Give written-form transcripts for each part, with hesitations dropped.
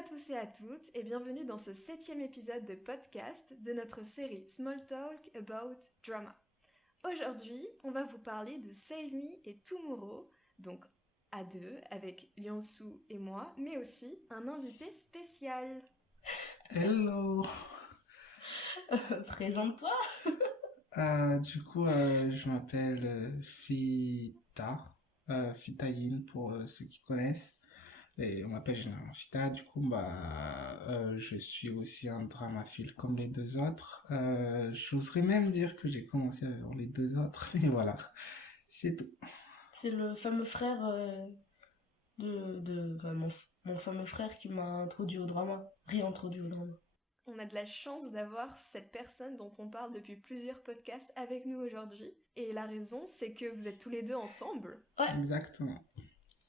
à tous et à toutes et bienvenue dans ce 7e épisode de podcast de notre série Small Talk About Drama. Aujourd'hui, on va vous parler de Save Me et Tomorrow, donc à deux avec Liansu et moi, mais aussi un invité spécial. Hello. Présente-toi. Je m'appelle Fita, Fitayin pour ceux qui connaissent. Et on m'appelle généralement Fita. Je suis aussi un dramaphile comme les deux autres. J'oserais même dire que j'ai commencé avec les deux autres. Et voilà, c'est tout. C'est le fameux frère mon fameux frère qui m'a introduit au drama, réintroduit au drama. On a de la chance d'avoir cette personne dont on parle depuis plusieurs podcasts avec nous aujourd'hui. Et la raison, c'est que vous êtes tous les deux ensemble. Ouais. Exactement.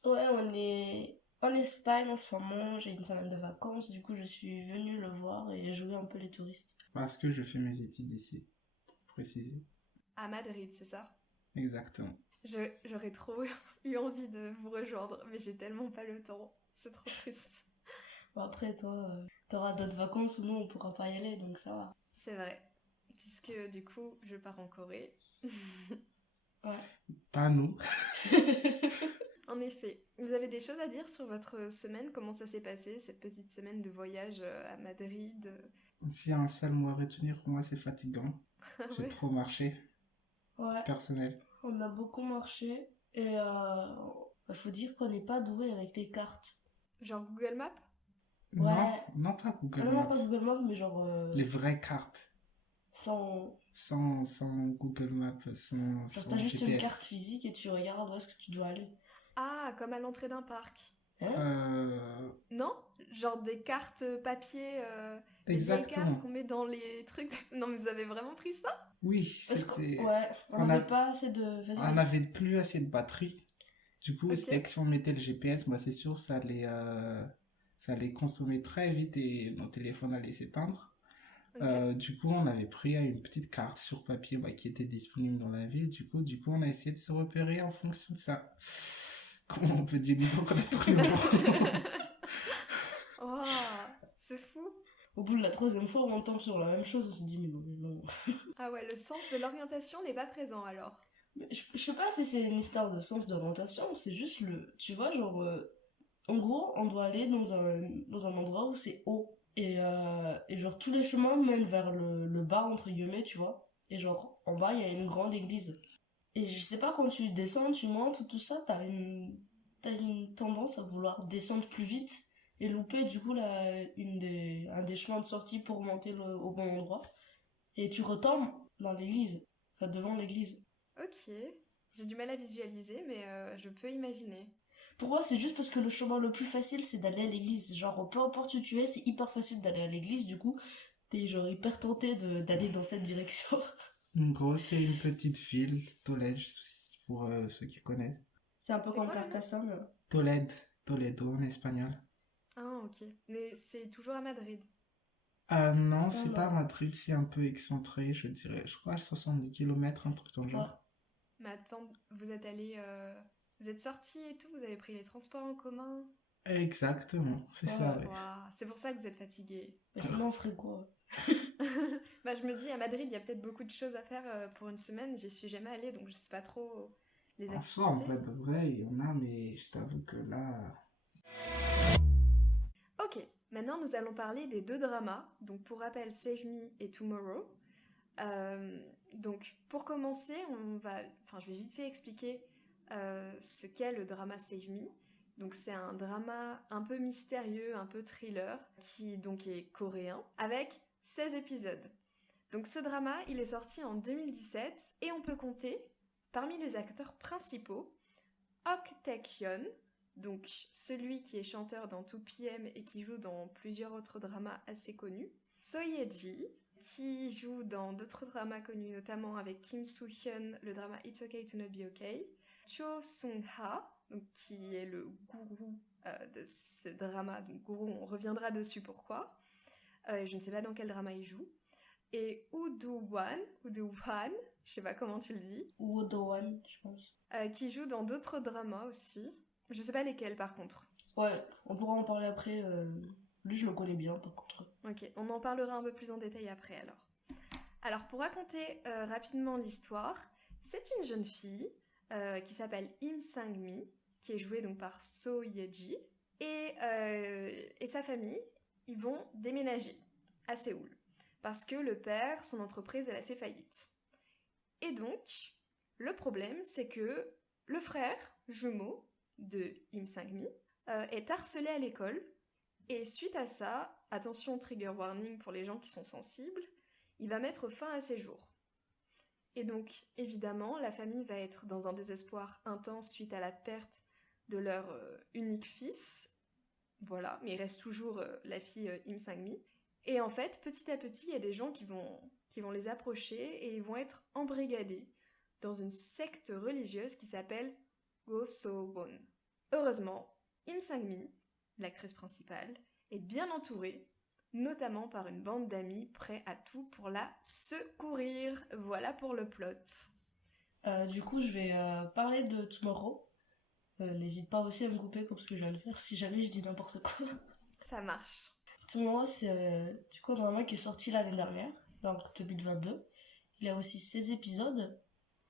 Ouais, on est en Espagne en ce moment, j'ai une semaine de vacances, du coup je suis venue le voir et jouer un peu les touristes. Parce que je fais mes études ici, pour préciser. À Madrid, c'est ça ? Exactement. J'aurais trop eu envie de vous rejoindre, mais j'ai tellement pas le temps. C'est trop triste. Bon, après, toi, t'auras d'autres vacances où nous, on pourra pas y aller, donc ça va. C'est vrai. Puisque, du coup, je pars en Corée. Ouais. Pas nous. En effet. Vous avez des choses à dire sur votre semaine ? Comment ça s'est passé, cette petite semaine de voyage à Madrid ? S'il y a un seul mot à retenir, pour moi, c'est fatigant. J'ai Ouais. trop marché. Ouais. Personnel. On a beaucoup marché et faut dire qu'on n'est pas doué avec les cartes. Genre Google Maps ? Ouais. Non, pas Google Non, Maps. pas Google Maps, mais genre... Les vraies cartes. Sans Google Maps, sans genre t'as juste GPS. une carte physique et tu regardes où est-ce que tu dois aller. Ah, comme à l'entrée d'un parc. Hein Non ? Genre des cartes papier, des vieilles Exactement. cartes qu'on met dans les trucs. Non, mais vous avez vraiment pris ça ? Oui, Parce c'était... on n'avait pas assez de... On n'avait plus assez de batterie. Du coup, Ok. c'était que si on mettait le GPS, moi c'est sûr, ça allait consommer très vite et mon téléphone allait s'éteindre. Ok. Du coup, on avait pris une petite carte sur papier qui était disponible dans la ville. Du coup, on a essayé de se repérer en fonction de ça. Comment on peut dire, disons qu'on a tourné le rond. Oh, c'est fou. Au bout de la 3e fois où on tombe sur la même chose, on se dit mais non. Ah ouais, le sens de l'orientation n'est pas présent alors. Mais je sais pas si c'est une histoire de sens d'orientation, c'est juste tu vois, genre... en gros, on doit aller dans un endroit où c'est haut. Et genre, tous les chemins mènent vers le bas, entre guillemets, tu vois. Et genre, en bas, il y a une grande église. Et je sais pas, quand tu descends, tu montes, tout ça, t'as une tendance à vouloir descendre plus vite et louper, du coup, un des chemins de sortie pour monter au bon endroit. Et tu retombes dans l'église, enfin, devant l'église. Ok, j'ai du mal à visualiser, mais je peux imaginer. Pour moi, c'est juste parce que le chemin le plus facile, c'est d'aller à l'église. Genre, peu importe où tu es, c'est hyper facile d'aller à l'église. Du coup, t'es genre hyper tenté d'aller dans cette direction. En gros, c'est une petite ville, Tolède, pour ceux qui connaissent. C'est un peu C'est comme quoi, le nom ? Carcassonne. Toledo en espagnol. Ah ok, mais c'est toujours à Madrid. Non, c'est non. pas à Madrid, c'est un peu excentré, je dirais. Je crois à 70 km, un truc dans le genre. Mais attends, vous êtes allé... Vous êtes sortis et tout, vous avez pris les transports en commun. Exactement, c'est ça, ouais. Waouh, c'est pour ça que vous êtes fatigués. Mais sinon, on ferait quoi ? Bah je me dis, à Madrid, il y a peut-être beaucoup de choses à faire pour une semaine. J'y suis jamais allée, donc je sais pas trop les En activités. soi, en vrai, de vrai, il y en a, mais je t'avoue que là... Ok, maintenant nous allons parler des deux dramas. Donc pour rappel, Save Me et Tomorrow. Donc pour commencer, je vais vite fait expliquer ce qu'est le drama Save Me. Donc c'est un drama un peu mystérieux, un peu thriller, qui donc est coréen, avec 16 épisodes. Donc ce drama, il est sorti en 2017 et on peut compter parmi les acteurs principaux Ok Taek-hyun, donc celui qui est chanteur dans 2PM et qui joue dans plusieurs autres dramas assez connus, Seo Ye-ji, qui joue dans d'autres dramas connus, notamment avec Kim Soo-hyun, le drama It's Okay to Not Be Okay, Cho Sung-ha, donc, qui est le gourou de ce drama, donc gourou, on reviendra dessus pourquoi, je ne sais pas dans quel drama il joue, et Woo Do-hwan, je sais pas comment tu le dis, Wodowan, je pense. qui joue dans d'autres dramas aussi, je sais pas lesquels par contre. Ouais, on pourra en parler après. Lui, je le connais bien, par contre. Ok, on en parlera un peu plus en détail après alors. Alors pour raconter rapidement l'histoire, c'est une jeune fille qui s'appelle Im Sang-mi, qui est jouée donc par So Ye-ji, et sa famille, ils vont déménager à Séoul, parce que le père, son entreprise, elle a fait faillite. Et donc, le problème, c'est que le frère jumeau de Im Sang-mi est harcelé à l'école, et suite à ça, attention trigger warning pour les gens qui sont sensibles, il va mettre fin à ses jours. Et donc, évidemment, la famille va être dans un désespoir intense suite à la perte de leur unique fils. Voilà, mais il reste toujours la fille Im Sang-mi. Et en fait, petit à petit, il y a des gens qui vont les approcher et ils vont être embrigadés dans une secte religieuse qui s'appelle Go-So-Bon. Heureusement, Im Sang-mi, l'actrice principale, est bien entourée, notamment par une bande d'amis prêts à tout pour la secourir. Voilà pour le plot. Du coup, je vais parler de Tomorrow. N'hésite pas aussi à me couper comme ce que je viens de faire si jamais je dis n'importe quoi. Ça marche. Tomorrow, c'est du coup un drama qui est sorti l'année dernière, donc 2022. Il y a aussi 16 épisodes.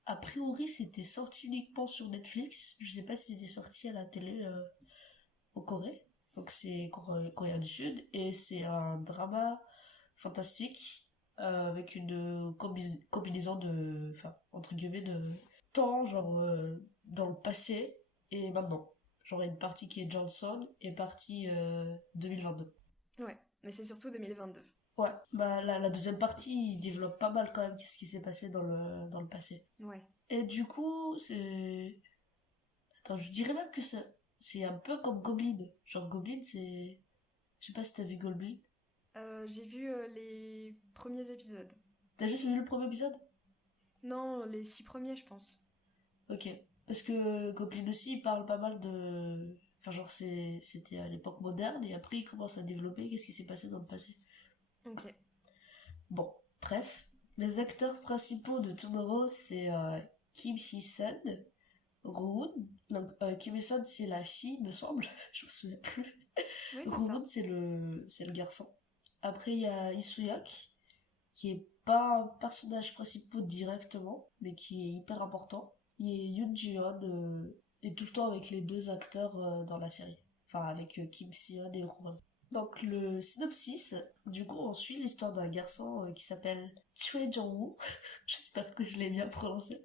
A priori, c'était sorti uniquement sur Netflix. Je sais pas si c'était sorti à la télé au Corée. Donc c'est coréen du Sud. Et c'est un drama fantastique avec une combinaison de... Enfin, entre guillemets, de temps, genre dans le passé et maintenant. Genre il y a une partie qui est Johnson et partie 2022. Ouais, mais c'est surtout 2022. Ouais, bah la deuxième partie, il développe pas mal quand même ce qui s'est passé dans le passé. Ouais. Et du coup, c'est... Attends, je dirais même que c'est un peu comme Goblin. Genre Goblin, c'est... Je sais pas si t'as vu Goblin. J'ai vu les premiers épisodes. T'as juste vu le premier épisode? Non, les 6 premiers, je pense. Ok. Parce que Goblin aussi, il parle pas mal de... Enfin, genre, c'était à l'époque moderne, et après, il commence à développer qu'est-ce qui s'est passé dans le passé. Ok. Bon, bref. Les acteurs principaux de Tomorrow, c'est Kim Hee-sun, Rowoon. Donc, Kim Hee-sun, c'est la fille, me semble. Je me souviens plus. Oui, c'est ça. Rowoon, c'est le garçon. Après, il y a Lee Soo-hyuk, qui est pas un personnage principal directement, mais qui est hyper important. Il y a Yoon Ji-yeon, est tout le temps avec les deux acteurs dans la série. Enfin, avec Kim Si-yeon et Rowoon. Donc le synopsis, du coup on suit l'histoire d'un garçon qui s'appelle Choi Jong-woo, j'espère que je l'ai bien prononcé,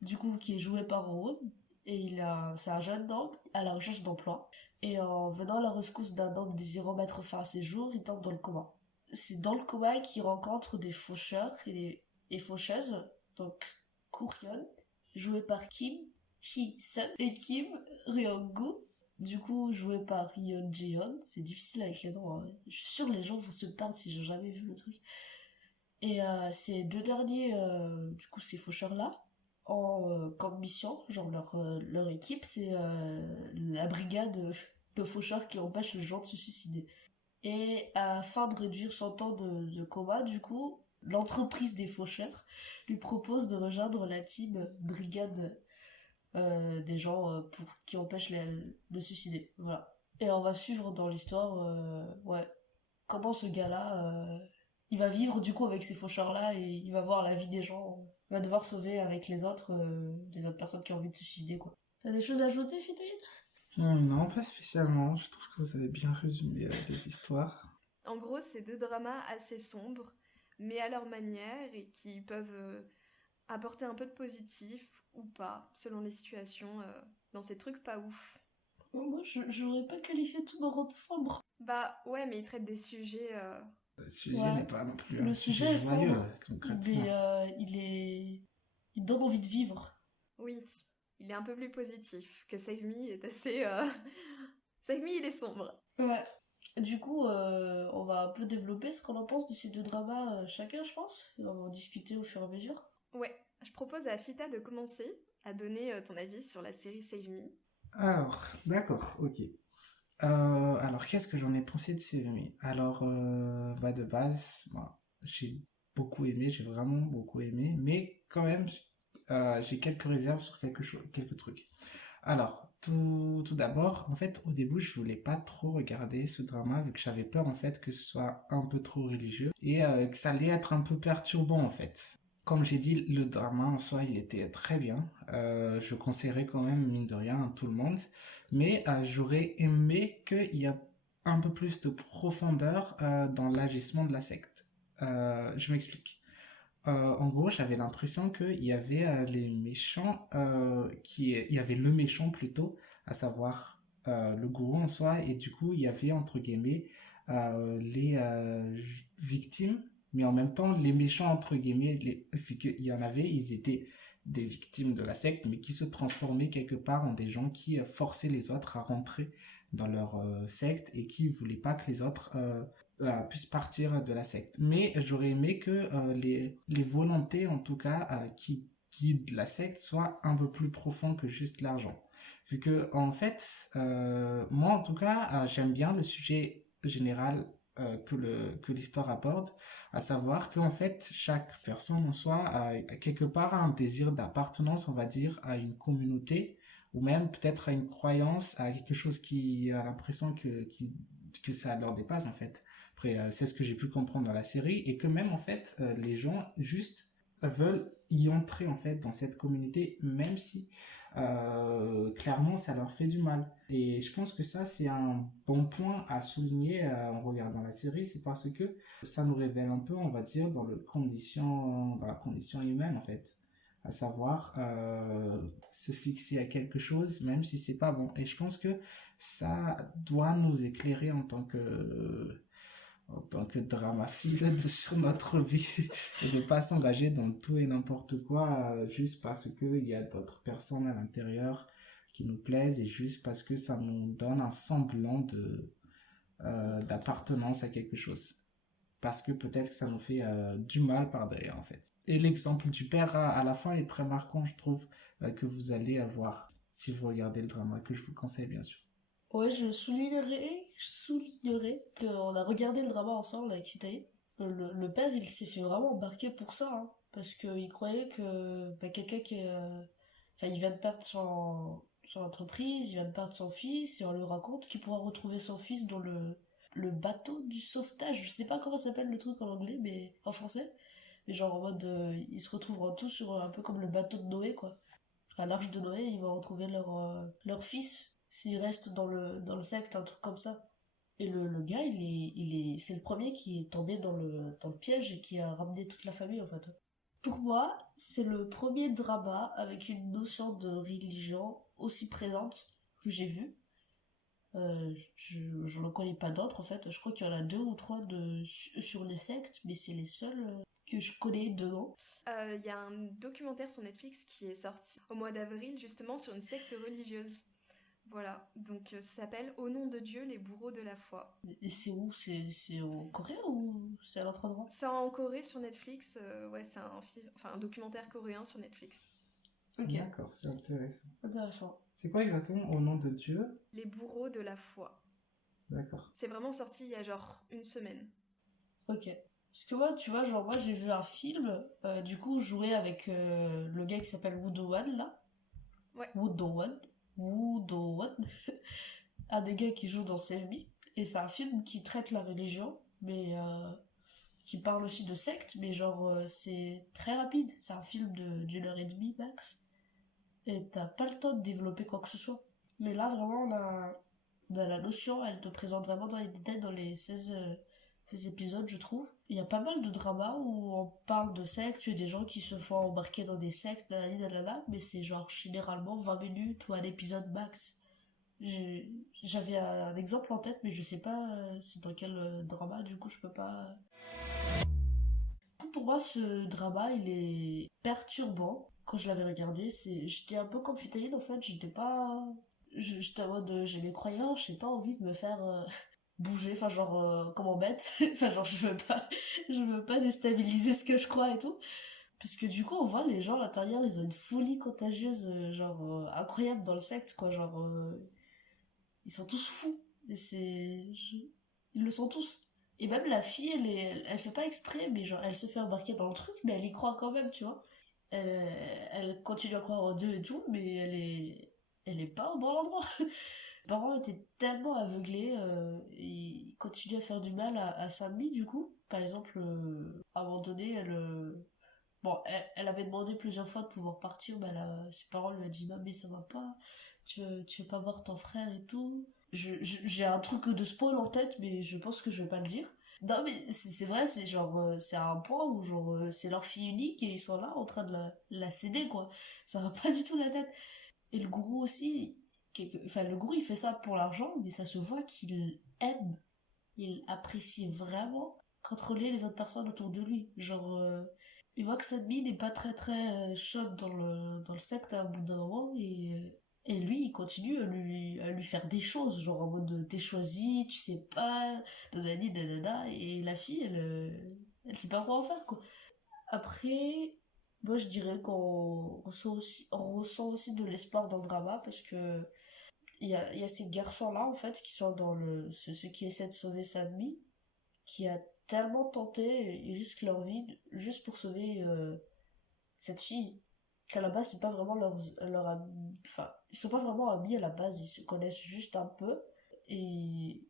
du coup qui est joué par Rowoon, et c'est un jeune homme à la recherche d'emploi, et en venant à la rescousse d'un homme désirant mettre fin à ses jours, il tombe dans le coma. C'est dans le coma qu'il rencontre des faucheurs et faucheuses, donc Kook-yeon, joué par Kim Hee-sun, et Kim Ryong-gu, du coup joué par Yoon Ji-yeon. C'est difficile avec les noms, hein. Je suis sûre les gens vont se perdre si j'ai jamais vu le truc. Et ces deux derniers, du coup ces faucheurs là, comme mission, genre leur équipe, c'est la brigade de faucheurs qui empêche les gens de se suicider. Et afin de réduire son temps de coma, du coup, l'entreprise des faucheurs lui propose de rejoindre la team brigade des gens qui empêchent de suicider. Voilà. Et on va suivre dans l'histoire ouais, comment ce gars-là il va vivre du coup avec ces faucheurs-là, et il va voir la vie des gens. Il va devoir sauver avec les autres personnes qui ont envie de se suicider, quoi. T'as des choses à ajouter, Fitaïn? Non, pas spécialement. Je trouve que vous avez bien résumé les histoires. En gros, c'est deux dramas assez sombres, mais à leur manière, et qui peuvent apporter un peu de positif ou pas, selon les situations, dans ces trucs pas ouf. Moi, j'aurais pas qualifié Tomorrow de sombre. Bah ouais, mais ils traitent des sujets... Le sujet Ouais. n'est pas non plus Le un sujet sujet est joyeux, sombre, concrètement. mais il donne envie de vivre. Oui, il est un peu plus positif que Save Me est assez... Save Me, il est sombre. Ouais. Du coup, on va un peu développer ce qu'on en pense de ces deux dramas chacun, je pense. Et on va en discuter au fur et à mesure. Ouais, je propose à Fita de commencer à donner ton avis sur la série Save Me. Alors, d'accord, ok. Alors, qu'est-ce que j'en ai pensé de Save Me? Alors, de base, j'ai beaucoup aimé, j'ai vraiment beaucoup aimé, mais quand même, j'ai quelques réserves sur quelques trucs. Alors, tout d'abord, en fait, au début, je voulais pas trop regarder ce drama vu que j'avais peur, en fait, que ce soit un peu trop religieux et que ça allait être un peu perturbant, en fait. Comme j'ai dit, le drama en soi, il était très bien. Je conseillerais quand même, mine de rien, à tout le monde. Mais j'aurais aimé qu'il y ait un peu plus de profondeur dans l'agissement de la secte. Je m'explique. En gros, j'avais l'impression qu'il y avait les méchants, il y avait le méchant plutôt, à savoir le gourou en soi, et du coup, il y avait entre guillemets les victimes, mais en même temps, les méchants entre guillemets, vu qu'il y en avait, ils étaient des victimes de la secte, mais qui se transformaient quelque part en des gens qui forçaient les autres à rentrer dans leur secte et qui voulaient pas que les autres puissent partir de la secte. Mais j'aurais aimé que les volontés, en tout cas, qui guident la secte, soient un peu plus profondes que juste l'argent. Vu que, en fait, moi, en tout cas, j'aime bien le sujet général que l'histoire aborde, à savoir qu'en fait, chaque personne en soi a quelque part un désir d'appartenance, on va dire, à une communauté, ou même peut-être à une croyance, à quelque chose qui a l'impression que ça leur dépasse en fait. Après, c'est ce que j'ai pu comprendre dans la série, et que même en fait, les gens juste veulent y entrer en fait dans cette communauté, même si clairement ça leur fait du mal. Et je pense que ça c'est un bon point à souligner en regardant la série, c'est parce que ça nous révèle un peu, on va dire, dans la condition humaine en fait, à savoir se fixer à quelque chose même si c'est pas bon. Et je pense que ça doit nous éclairer en tant que dramaphile sur notre vie et de pas s'engager dans tout et n'importe quoi juste parce qu'il y a d'autres personnes à l'intérieur qui nous plaisent et juste parce que ça nous donne un semblant d'appartenance à quelque chose. Parce que peut-être que ça nous fait du mal par derrière en fait. Et l'exemple du père à la fin est très marquant, je trouve, que vous allez avoir si vous regardez le drama, que je vous conseille bien sûr. Ouais, je soulignerais qu'on a regardé le drama ensemble avec Hitae. Le père, il s'est fait vraiment embarquer pour ça, hein, parce qu'il croyait que quelqu'un qui... Enfin, il vient de perdre son entreprise, il vient de perdre son fils, et on lui raconte qu'il pourra retrouver son fils dans le bateau du sauvetage. Je sais pas comment s'appelle le truc en anglais, mais en français. Mais genre en mode, ils se retrouveront tous sur un peu comme le bateau de Noé, quoi. À l'arche de Noé, ils vont retrouver leur fils s'ils restent dans le secte, un truc comme ça. Et le gars, c'est le premier qui est tombé dans le piège et qui a ramené toute la famille, en fait. Pour moi, c'est le premier drama avec une notion de religion aussi présente que j'ai vu. Je ne connais pas d'autres, en fait. Je crois qu'il y en a deux ou trois sur les sectes, mais c'est les seuls que je connais de nom. Il y a un documentaire sur Netflix qui est sorti au mois d'avril, justement, sur une secte religieuse. Voilà, donc ça s'appelle Au nom de Dieu, les bourreaux de la foi. Et c'est où? C'est au Corée ou c'est à l'autre endroit? C'est en Corée sur Netflix, ouais, c'est un documentaire coréen sur Netflix. Ok, D'accord, c'est intéressant. intéressant. C'est quoi exactement au nom de Dieu? Les bourreaux de la foi. D'accord. C'est vraiment sorti il y a genre une semaine. Ok. Parce que moi, tu vois, genre, moi j'ai vu un film, du coup, jouer avec le gars qui s'appelle Woo Do-hwan, là. Ouais. Woo Do-hwan. Un des gars qui joue dans CFB. Et c'est un film qui traite la religion, mais qui parle aussi de secte, mais genre, c'est très rapide. C'est un film d'une heure et demie max. Et t'as pas le temps de développer quoi que ce soit. Mais là, vraiment, on a la notion, elle te présente vraiment dans les détails dans les 16 épisodes, je trouve. Il y a pas mal de dramas où on parle de sectes, il y a des gens qui se font embarquer dans des sectes, nanana, mais c'est genre généralement 20 minutes ou un épisode max. J'avais un exemple en tête, mais je sais pas c'est dans quel drama, du coup je peux pas... Du coup, pour moi, ce drama, il est perturbant. Quand je l'avais regardé, j'étais un peu comme Fitaïne, en fait, j'étais pas... J'étais en mode, j'ai mes croyances, j'ai pas envie de me faire... bouger, enfin genre comment bête, enfin genre je veux pas déstabiliser ce que je crois et tout, parce que du coup on voit les gens à l'intérieur, ils ont une folie contagieuse genre incroyable dans le secte quoi, genre ils sont tous fous, mais ils le sont tous, et même la fille elle fait pas exprès, mais genre elle se fait embarquer dans le truc, mais elle y croit quand même, tu vois, elle continue à croire en Dieu et tout, mais elle est pas au bon endroit. Mes parents étaient tellement aveuglés et ils continuaient à faire du mal à Sami, du coup. Par exemple, à un moment donné, bon, elle avait demandé plusieurs fois de pouvoir partir, mais ses parents lui ont dit non, mais ça va pas, tu veux pas voir ton frère et tout. J'ai un truc de spoil en tête, mais je pense que je vais pas le dire. Non, mais c'est vrai, c'est genre, c'est à un point où, genre, c'est leur fille unique et ils sont là en train de la céder, quoi. Ça va pas du tout la tête. Et le gourou aussi, enfin, le gourou il fait ça pour l'argent, mais ça se voit qu'il aime, il apprécie vraiment contrôler les autres personnes autour de lui. Genre, il voit que Sunmi n'est pas très très chaude dans le secte à un bout d'un moment et lui il continue à lui faire des choses, genre en mode t'es choisi, tu sais pas, nanani nanana, et la fille elle sait pas quoi en faire quoi. Après, moi je dirais qu'on ressent aussi de l'espoir dans le drama parce que il y a ces garçons-là, en fait, qui sont ceux qui essaient de sauver Sadmi, qui a tellement tenté, ils risquent leur vie juste pour sauver cette fille. Qu'à la base, c'est pas vraiment enfin, ils sont pas vraiment amis à la base, ils se connaissent juste un peu. Et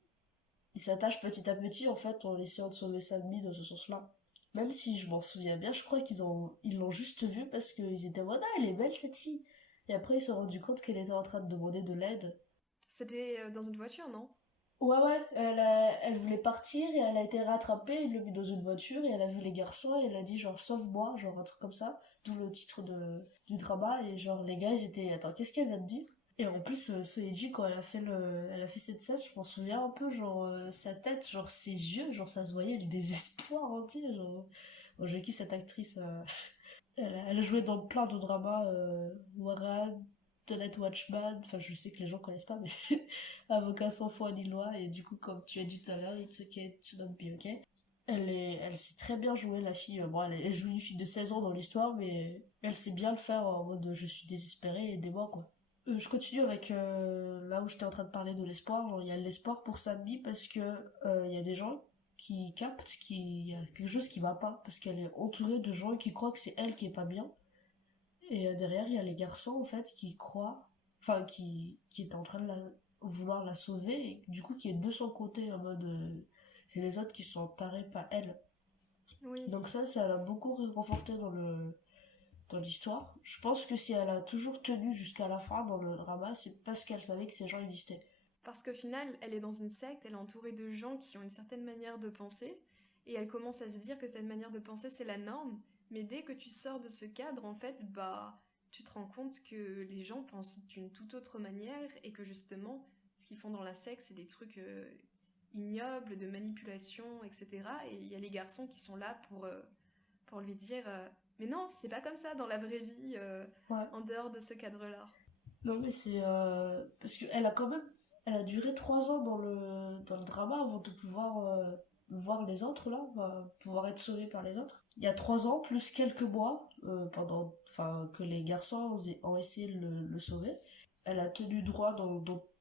ils s'attachent petit à petit, en fait, en essayant de sauver Sadmi dans ce sens-là. Même si je m'en souviens bien, je crois ils l'ont juste vue parce qu'ils étaient en mode, ah, elle est belle cette fille. Et après, ils se sont rendus compte qu'elle était en train de demander de l'aide. C'était dans une voiture, non? Ouais, ouais, elle voulait partir et elle a été rattrapée, il l'a mis dans une voiture et elle a vu les garçons et elle a dit genre sauve-moi, genre un truc comme ça, d'où le titre du drama et genre les gars ils étaient attends, qu'est-ce qu'elle vient de dire? Et en plus, Soyeji, quand elle a fait cette scène, je m'en souviens un peu, genre sa tête, genre ses yeux, genre ça se voyait le désespoir entier, genre. Bon, je kiffe cette actrice, elle a joué dans plein de dramas, Warren, Tenet Watchman, enfin je sais que les gens connaissent pas, mais Avocat sans foi ni loi, et du coup, comme tu as dit tout à l'heure, It's okay, it's not be okay. Elle sait très bien jouer, la fille. Bon, elle joue une fille de 16 ans dans l'histoire, mais elle sait bien le faire en mode je suis désespérée, aidez-moi, quoi. Je continue avec là où j'étais en train de parler de l'espoir. Genre, il y a l'espoir pour Sammy parce que il y a des gens qui captent qu'il y a quelque chose qui va pas, parce qu'elle est entourée de gens qui croient que c'est elle qui est pas bien. Et derrière, il y a les garçons, en fait, qui croient, enfin, qui est en train de vouloir la sauver, et du coup, qui est de son côté, en mode, c'est les autres qui sont tarés, pas elle. Oui. Donc ça l'a beaucoup réconforté dans l'histoire. Je pense que si elle a toujours tenu jusqu'à la fin dans le drama, c'est parce qu'elle savait que ces gens existaient. Parce qu'au final, elle est dans une secte, elle est entourée de gens qui ont une certaine manière de penser, et elle commence à se dire que cette manière de penser, c'est la norme. Mais dès que tu sors de ce cadre, en fait, bah, tu te rends compte que les gens pensent d'une toute autre manière, et que justement, ce qu'ils font dans la secte, c'est des trucs ignobles, de manipulation, etc. Et il y a les garçons qui sont là pour lui dire mais non, c'est pas comme ça dans la vraie vie, Ouais. en dehors de ce cadre-là. Non mais c'est parce qu'elle a quand même elle a duré 3 ans dans le drama avant de pouvoir voir les autres là, pouvoir être sauvée par les autres. Il y a 3 ans plus quelques mois enfin que les garçons ont essayé de le sauver. Elle a tenu droit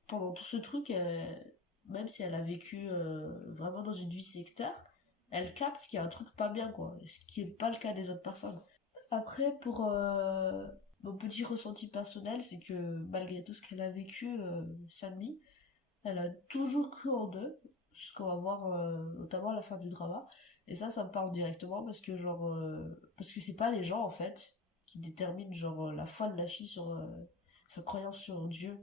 pendant tout ce truc, même si elle a vécu vraiment dans une vie sectaire, elle capte qu'il y a un truc pas bien quoi, ce qui est pas le cas des autres personnes. Après pour mon petit ressenti personnel, c'est que malgré tout ce qu'elle a vécu, Sammy, elle a toujours cru en eux, ce qu'on va voir notamment à la fin du drama. Et ça me parle directement parce que genre parce que c'est pas les gens en fait qui déterminent genre la foi de la fille sur sa croyance sur Dieu.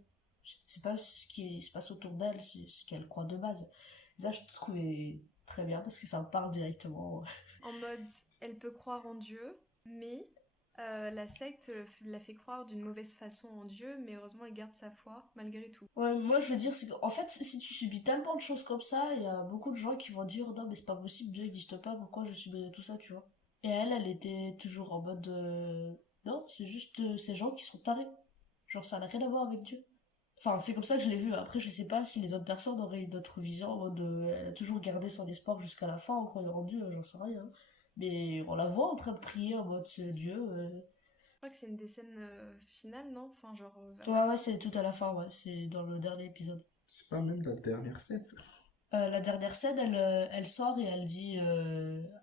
C'est pas ce qui se passe autour d'elle, c'est ce qu'elle croit de base. Et ça je trouvais très bien parce que ça me parle directement. En mode, elle peut croire en Dieu, mais la secte la fait croire d'une mauvaise façon en Dieu, mais heureusement elle garde sa foi malgré tout. Ouais, moi je veux dire, c'est qu'en fait, si tu subis tellement de choses comme ça, il y a beaucoup de gens qui vont dire non, mais c'est pas possible, Dieu n'existe pas, pourquoi je subirais tout ça, tu vois. Et elle était toujours en mode non, c'est juste ces gens qui sont tarés. Genre, ça n'a rien à voir avec Dieu. Enfin, c'est comme ça que je l'ai vu. Après, je sais pas si les autres personnes auraient une autre vision en mode elle a toujours gardé son espoir jusqu'à la fin en croyant en Dieu, j'en sais rien. Mais on la voit en train de prier en mode c'est Dieu. Je crois que c'est une des scènes finales, non? Enfin, genre vers la Ouais, ouais, fin. c'est tout à la fin, ouais, c'est dans le dernier épisode. C'est pas même la dernière scène, ça. La dernière scène, elle sort et elle dit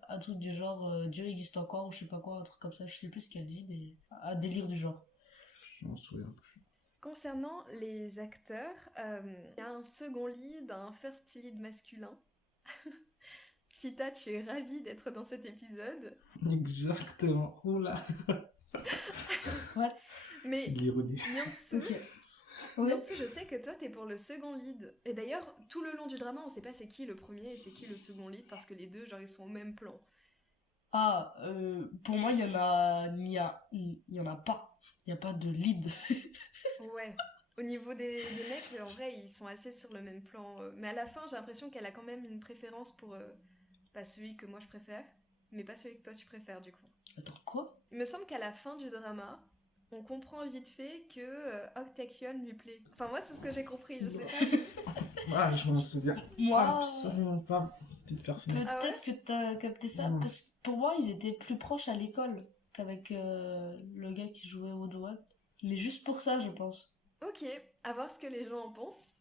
un truc du genre Dieu existe encore ou je sais pas quoi, un truc comme ça, je sais plus ce qu'elle dit, mais un délire du genre. Je m'en souviens plus. Concernant les acteurs, il y a un second lead, un first lead masculin. Fita, tu es ravie d'être dans cet épisode. Exactement. Oula. What? Mais L'ironie. Myung-soo, Ok. Ouais. Myung-soo, je sais que toi t'es pour le second lead. Et d'ailleurs, tout le long du drama, on sait pas c'est qui le premier et c'est qui le second lead parce que les deux, genre, ils sont au même plan. Ah, pour moi, il y en a pas. Il y a pas de lead. Ouais. Au niveau des mecs, en vrai, ils sont assez sur le même plan. Mais à la fin, j'ai l'impression qu'elle a quand même une préférence pour celui que moi je préfère, mais pas celui que toi tu préfères du coup. Attends, quoi? Il me semble qu'à la fin du drama, on comprend vite fait que Ok Tae-hyun lui plaît. Enfin, moi, c'est ce que j'ai compris, je sais pas. Ah, je m'en souviens Moi, absolument pas. Petite personne. Ah ouais? peut-être que t'as capté ça, Mm. parce que pour moi, ils étaient plus proches à l'école qu'avec le gars qui jouait au doigt. Mais juste pour ça, je pense. Ok, à voir ce que les gens en pensent.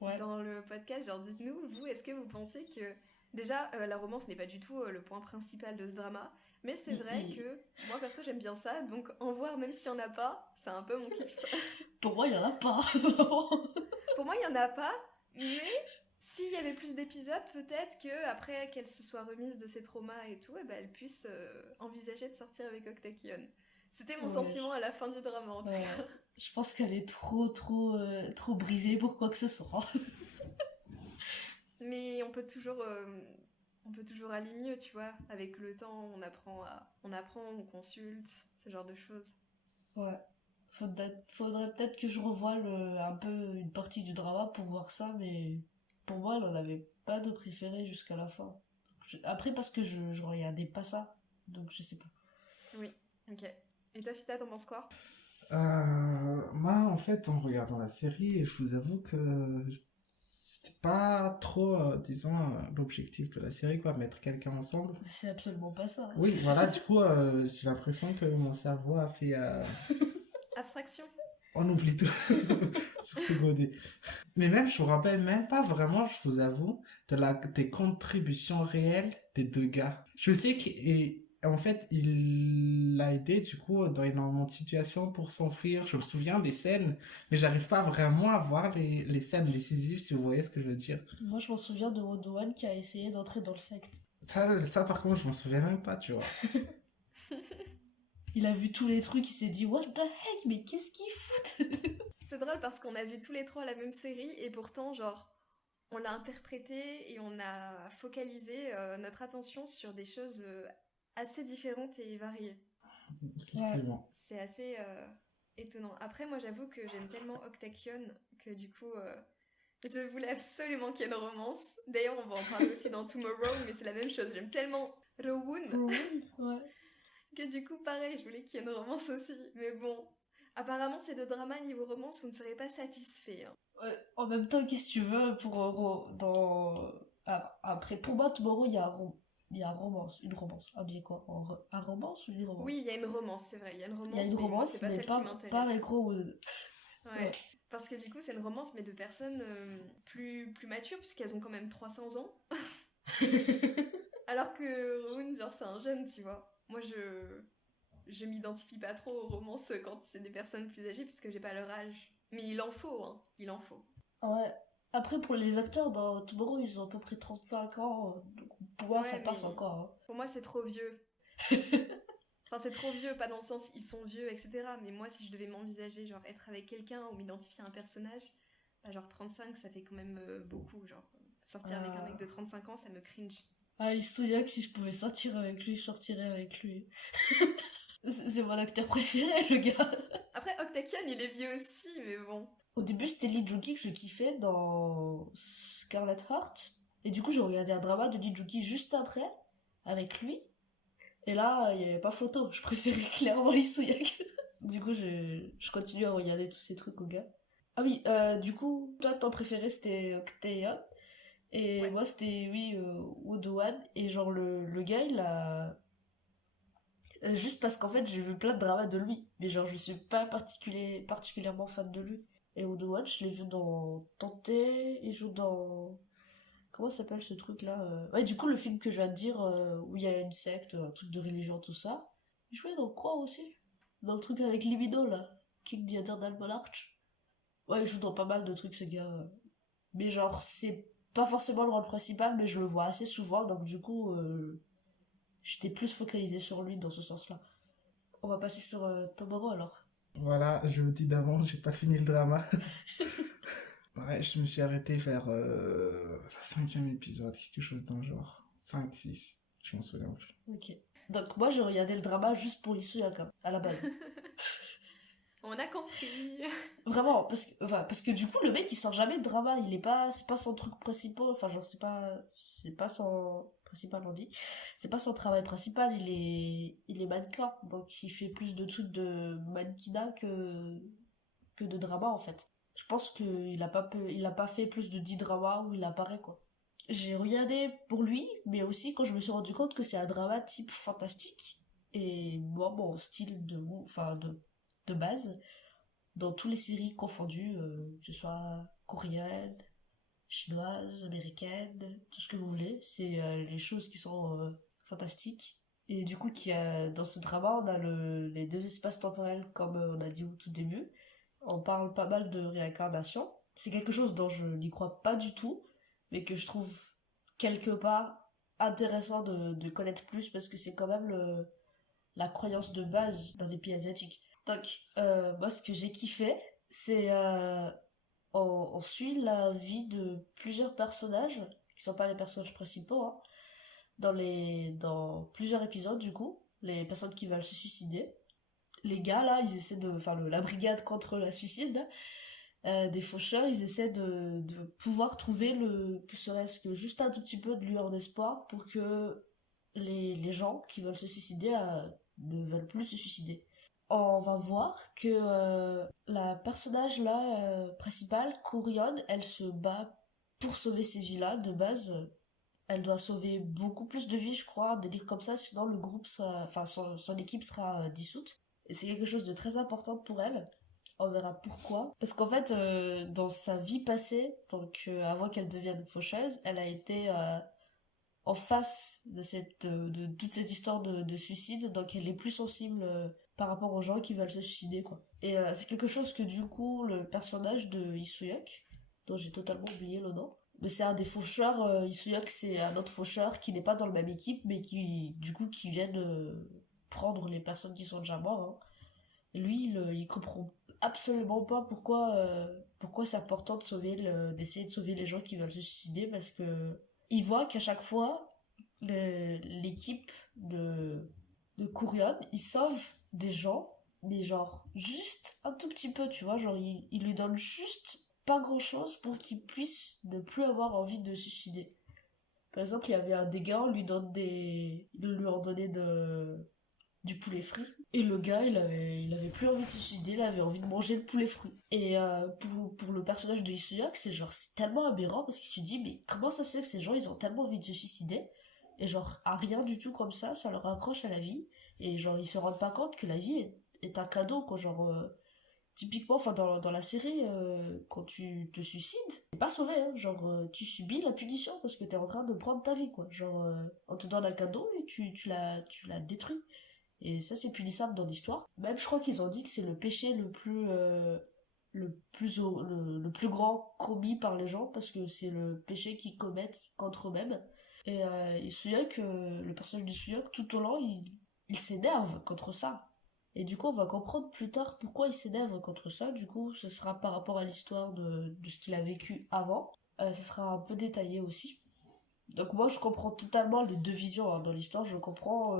Ouais. Dans le podcast, genre dites-nous, vous, est-ce que vous pensez que... Déjà, la romance n'est pas du tout le point principal de ce drama, mais c'est vrai que moi, perso, j'aime bien ça, donc en voir, même s'il y en a pas, c'est un peu mon kiff. Pour moi, il y en a pas. Pour moi, il y en a pas, mais s'il y avait plus d'épisodes, peut-être que après qu'elle se soit remise de ses traumas et tout, eh ben, elle puisse envisager de sortir avec Ok Tae-hyun. C'était mon Ouais, sentiment à la fin du drama, en tout Ouais. cas. Je pense qu'elle est trop brisée pour quoi que ce soit. Mais on peut toujours aller mieux, tu vois. Avec le temps, on apprend, on consulte, ce genre de choses. Ouais. Faudrait peut-être que je revoie un peu une partie du drama pour voir ça, mais pour moi, elle en avait pas de préféré jusqu'à la fin. Après, parce que je regardais pas ça, donc je sais pas. Oui, ok. Et toi, Fita, t'en penses quoi? Moi, en fait, en regardant la série, je vous avoue que c'était pas trop, disons, l'objectif de la série, quoi, mettre quelqu'un ensemble. C'est absolument pas ça. Oui, voilà, du coup, j'ai l'impression que mon cerveau a fait... Abstraction. On oublie tout sur ce godé. Mais même, je vous rappelle même pas vraiment, je vous avoue, des contributions réelles des deux gars. Je sais qu'en fait, il l'a aidé, du coup, dans énormément de situations pour s'enfuir. Je me souviens des scènes, mais j'arrive pas vraiment à voir les scènes décisives, si vous voyez ce que je veux dire. Moi, je m'en souviens de Wodowan qui a essayé d'entrer dans le secte. Ça par contre, je m'en souviens même pas, tu vois. Il a vu tous les trucs, il s'est dit what the heck, mais qu'est-ce qu'ils foutent? C'est drôle parce qu'on a vu tous les trois la même série et pourtant, genre, on l'a interprété et on a focalisé notre attention sur des choses assez différentes et variées. Effectivement. C'est assez étonnant. Après, moi, j'avoue que j'aime tellement Ok Tae-hyun que du coup, je voulais absolument qu'il y ait une romance. D'ailleurs, on va en parler aussi dans Tomorrow, mais c'est la même chose. J'aime tellement Rowoon Ouais. que du coup, pareil, je voulais qu'il y ait une romance aussi. Mais bon, apparemment, ces deux dramas niveau romance, vous ne serez pas satisfaits. Hein. Ouais, en même temps, qu'est-ce que tu veux après, pour moi, Tomorrow, il y a romance, une romance. Ah, bien quoi? Un romance ou une romance? Oui, il y a une romance, c'est vrai. Il y a une romance, Il y a une mais moi, romance, c'est pas mais celle qui m'intéresse. pas avec Rowoon. Ouais. Parce que du coup, c'est une romance, mais de personnes plus matures, puisqu'elles ont quand même 300 ans. Alors que Rowoon, genre, c'est un jeune, tu vois. Moi, je m'identifie pas trop aux romances quand c'est des personnes plus âgées, puisque j'ai pas leur âge. Mais il en faut, hein. Il en faut. Ouais. Après, pour les acteurs dans Tomorrow, ils ont à peu près 35 ans. Donc pour moi, Ouais, ça passe mais encore. Hein. Pour moi, c'est trop vieux. Enfin, c'est trop vieux, pas dans le sens ils sont vieux, etc. Mais moi, si je devais m'envisager, genre, être avec quelqu'un ou m'identifier à un personnage, bah, genre 35, ça fait quand même beaucoup. Genre, sortir avec un mec de 35 ans, ça me cringe. Ah, il se souvient que si je pouvais sortir avec lui, je sortirais avec lui. C'est mon acteur préféré, le gars. Après, Ok Tae-hyun, il est vieux aussi, mais bon. Au début, c'était Lee Joo-ki que je kiffais dans Scarlet Heart. Et du coup, j'ai regardé un drama de Lee Joo-ki juste après, avec lui. Et là, il n'y avait pas photo. Je préférais clairement Lee Soo-hyuk. Du coup, je continue à regarder tous ces trucs au gars. Ah oui, du coup, toi, ton préféré, c'était Ok Tae-hyun. Et Ouais. moi, c'était, oui, Wodowan. Et genre, le gars, il a... juste parce qu'en fait, j'ai vu plein de dramas de lui. Mais genre, je suis pas particulièrement fan de lui. Et Wodowan, je l'ai vu dans Tenter. Il joue dans... Comment s'appelle ce truc-là Ouais, du coup, le film que je viens de dire, où il y a une secte, un truc de religion, tout ça. Il jouait dans quoi aussi? Dans le truc avec Libido, là. King the Eternal Monarch. Ouais, il joue dans pas mal de trucs, ce gars. Mais genre, c'est pas forcément le rôle principal, mais je le vois assez souvent, donc du coup, j'étais plus focalisée sur lui dans ce sens-là. On va passer sur Tomorrow alors. Voilà, je le dis d'avant, j'ai pas fini le drama. Ouais, je me suis arrêté vers le 5e épisode, quelque chose dans le genre. 5, 6, je m'en souviens plus. Ok. Donc moi, j'ai regardé le drama juste pour Isuyaka, à la base. On a compris. Vraiment, parce que du coup, le mec, il sort jamais de drama, c'est pas son truc principal, enfin, genre, c'est pas son principal, on dit. C'est pas son travail principal, il est mannequin, donc il fait plus de trucs de mannequinat que de drama, en fait. Je pense il a pas fait plus de 10 dramas où il apparaît, quoi. J'ai regardé pour lui, mais aussi quand je me suis rendu compte que c'est un drama type fantastique, et moi, mon style de base, dans toutes les séries confondues, que ce soit coréenne, chinoise, américaine, tout ce que vous voulez, c'est les choses qui sont fantastiques. Et du coup, dans ce drama, on a les deux espaces temporels, comme on a dit au tout début. On parle pas mal de réincarnation. C'est quelque chose dont je n'y crois pas du tout, mais que je trouve quelque part intéressant de connaître plus, parce que c'est quand même la croyance de base dans les pays asiatiques. Donc, moi, ce que j'ai kiffé, c'est on suit la vie de plusieurs personnages, qui sont pas les personnages principaux, hein, dans plusieurs épisodes, du coup, les personnes qui veulent se suicider. Les gars, là, ils essaient enfin, la brigade contre la suicide, là, des faucheurs, ils essaient de pouvoir trouver que serait-ce que juste un tout petit peu de lueur d'espoir pour que les gens qui veulent se suicider ne veulent plus se suicider. On va voir que la personnage là principale, Kurion, elle se bat pour sauver ces vies-là. De base, elle doit sauver beaucoup plus de vies, je crois, un délire comme ça, sinon le groupe enfin son équipe sera dissoute. Et c'est quelque chose de très important pour elle. On verra pourquoi. Parce qu'en fait, dans sa vie passée, donc avant qu'elle devienne faucheuse, elle a été en face de toute cette histoire de suicide, donc elle est plus sensible par rapport aux gens qui veulent se suicider, quoi. Et c'est quelque chose que du coup, le personnage de Isuyuk, dont j'ai totalement oublié le nom, mais c'est un des faucheurs, Isuyuk c'est un autre faucheur qui n'est pas dans la même équipe, mais qui viennent prendre les personnes qui sont déjà mortes, hein. Lui, il comprend absolument pas pourquoi c'est important d'essayer de sauver les gens qui veulent se suicider, parce que il voit qu'à chaque fois, l'équipe de Kurion, il sauve des gens, mais genre juste un tout petit peu, tu vois, genre il lui donne juste pas grand chose pour qu'il puisse ne plus avoir envie de se suicider. Par exemple, il y avait un des gars, il lui en donnait du poulet frit. Et le gars, il avait plus envie de se suicider, il avait envie de manger le poulet frit. Et pour le personnage de Isuyak, c'est tellement aberrant parce que tu te dis, mais comment ça se fait que ces gens, ils ont tellement envie de se suicider? Et genre, à rien du tout comme ça leur accroche à la vie. Et genre, ils se rendent pas compte que la vie est un cadeau, quoi. Genre, typiquement, enfin, dans la série, quand tu te suicides, t'es pas sauvé, hein. Genre, tu subis la punition parce que t'es en train de prendre ta vie, quoi. Genre, on te donne un cadeau et tu la détruis. Et ça, c'est punissable dans l'histoire. Même, je crois qu'ils ont dit que c'est le péché le plus grand commis par les gens, parce que c'est le péché qu'ils commettent contre eux-mêmes. Et Isuyuk, le personnage de Suyuk, tout au long, il s'énerve contre ça. Et du coup, on va comprendre plus tard pourquoi il s'énerve contre ça. Du coup, ce sera par rapport à l'histoire de ce qu'il a vécu avant. Ce sera un peu détaillé aussi. Donc moi, je comprends totalement les deux visions, hein, dans l'histoire. Je comprends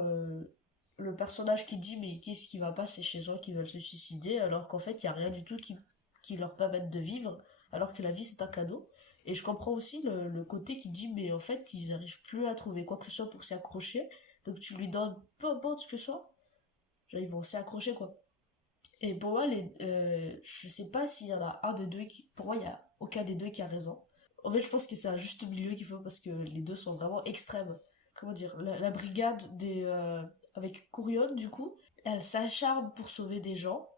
le personnage qui dit mais qu'est-ce qui va pas, c'est chez eux qui veulent se suicider, alors qu'en fait, il y a rien du tout qui leur permette de vivre, alors que la vie, c'est un cadeau. Et je comprends aussi le côté qui dit mais en fait, ils n'arrivent plus à trouver quoi que ce soit pour s'y accrocher. Donc tu lui donnes peu importe ce que ce soit, genre ils vont s'y accrocher, quoi. Et pour moi, je sais pas s'il y en a un des deux qui... Pour moi, il y a aucun des deux qui a raison. En fait, je pense que c'est un juste milieu qu'il faut, parce que les deux sont vraiment extrêmes. Comment dire, la brigade avec Kurion, du coup, elle s'acharne pour sauver des gens.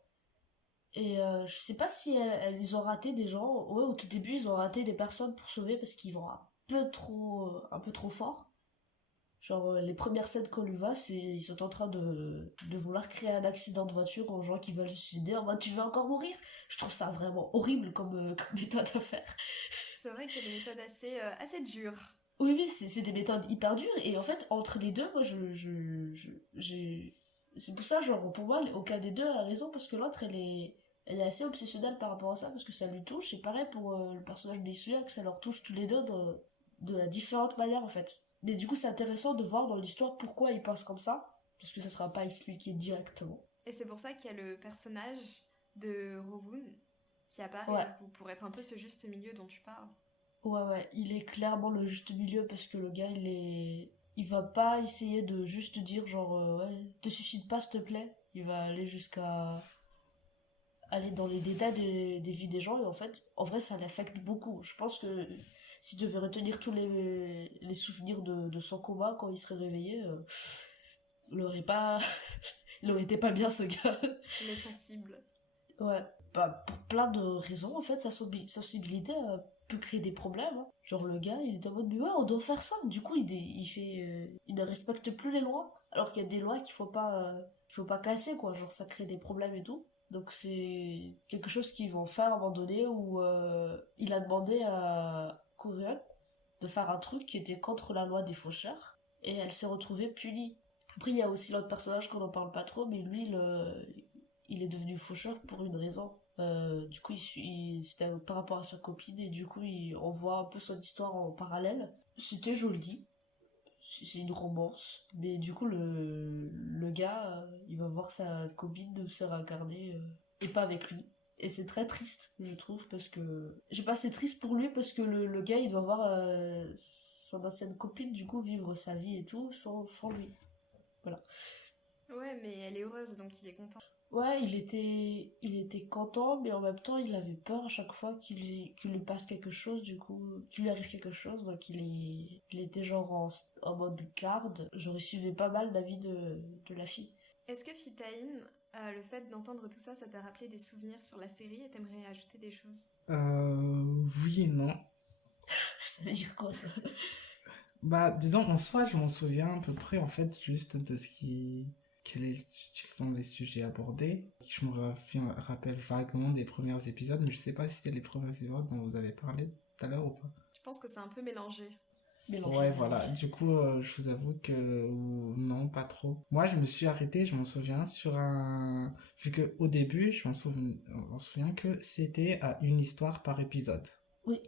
Et je sais pas si ils ont raté des gens. Ouais, au tout début, ils ont raté des personnes pour sauver parce qu'ils vont un peu trop fort. Genre, les premières scènes qu'on lui voit, ils sont en train de vouloir créer un accident de voiture aux gens qui veulent se suicider en mode tu veux encore mourir? Je trouve ça vraiment horrible comme méthode à faire. C'est vrai qu'il y a des méthodes assez dures. Oui, oui, c'est des méthodes hyper dures. Et en fait, entre les deux, moi, j'ai... C'est pour ça, genre, pour moi, aucun des deux a raison, parce que l'autre, elle est assez obsessionnelle par rapport à ça, parce que ça lui touche. Et pareil pour le personnage d'Issuya, que ça leur touche tous les deux de la différente manière, en fait. Mais du coup, c'est intéressant de voir dans l'histoire pourquoi ils pensent comme ça, parce que ça sera pas expliqué directement. Et c'est pour ça qu'il y a le personnage de Robun qui apparaît, Ouais. du coup, pour être un peu ce juste milieu dont tu parles. Ouais, ouais, il est clairement le juste milieu, parce que le gars, il va pas essayer de juste dire, genre, ouais, te suicide pas, s'il te plaît. Il va aller jusqu'à aller dans les détails des vies des gens, et en vrai, ça l'affecte beaucoup. Je pense que s'il devait retenir tous les souvenirs de son combat quand il serait réveillé, il aurait pas... il aurait été pas bien, ce gars. Il est sensible. Ouais. Bah, pour plein de raisons, en fait, sa sensibilité peut créer des problèmes. Hein. Genre, le gars, il est en mode, mais ouais, on doit faire ça. Du coup, il ne respecte plus les lois. Alors qu'il y a des lois qu'il faut pas casser, quoi. Genre, ça crée des problèmes et tout. Donc, c'est quelque chose qu'ils vont faire à un moment donné où il a demandé à Kurion de faire un truc qui était contre la loi des faucheurs. Et elle s'est retrouvée punie. Après, il y a aussi l'autre personnage qu'on n'en parle pas trop, mais lui, il est devenu faucheur pour une raison. Du coup, c'était par rapport à sa copine, et du coup, on voit un peu son histoire en parallèle. C'était joli. C'est une romance. Mais du coup, le gars, il va voir sa copine se réincarner et pas avec lui. Et c'est très triste, je trouve, parce que... Je sais pas, c'est triste pour lui parce que le gars, il doit voir son ancienne copine, du coup, vivre sa vie et tout sans lui. Voilà. Ouais, mais elle est heureuse, donc il est content. Ouais, il était content, mais en même temps, il avait peur à chaque fois qu'il lui passe quelque chose, du coup, qu'il lui arrive quelque chose. Donc, il était genre en mode garde. Genre, il suivait pas mal la vie de la fille. Est-ce que Fitaïn, le fait d'entendre tout ça, ça t'a rappelé des souvenirs sur la série et t'aimerais ajouter des choses? Oui et non. Ça veut dire quoi, ça? Bah, disons, en soi, je m'en souviens à peu près, en fait, juste de quels sont les sujets abordés. Je me rappelle vaguement des premiers épisodes, mais je sais pas si c'était les premiers épisodes dont vous avez parlé tout à l'heure ou pas. Je pense que c'est un peu mélangé. Mélangé, Ouais, mélangé. voilà. Du coup, je vous avoue que non, pas trop. Moi, je me suis arrêté, je m'en souviens, sur un... Vu qu'au début, on m'en souvient que c'était une histoire par épisode. Oui.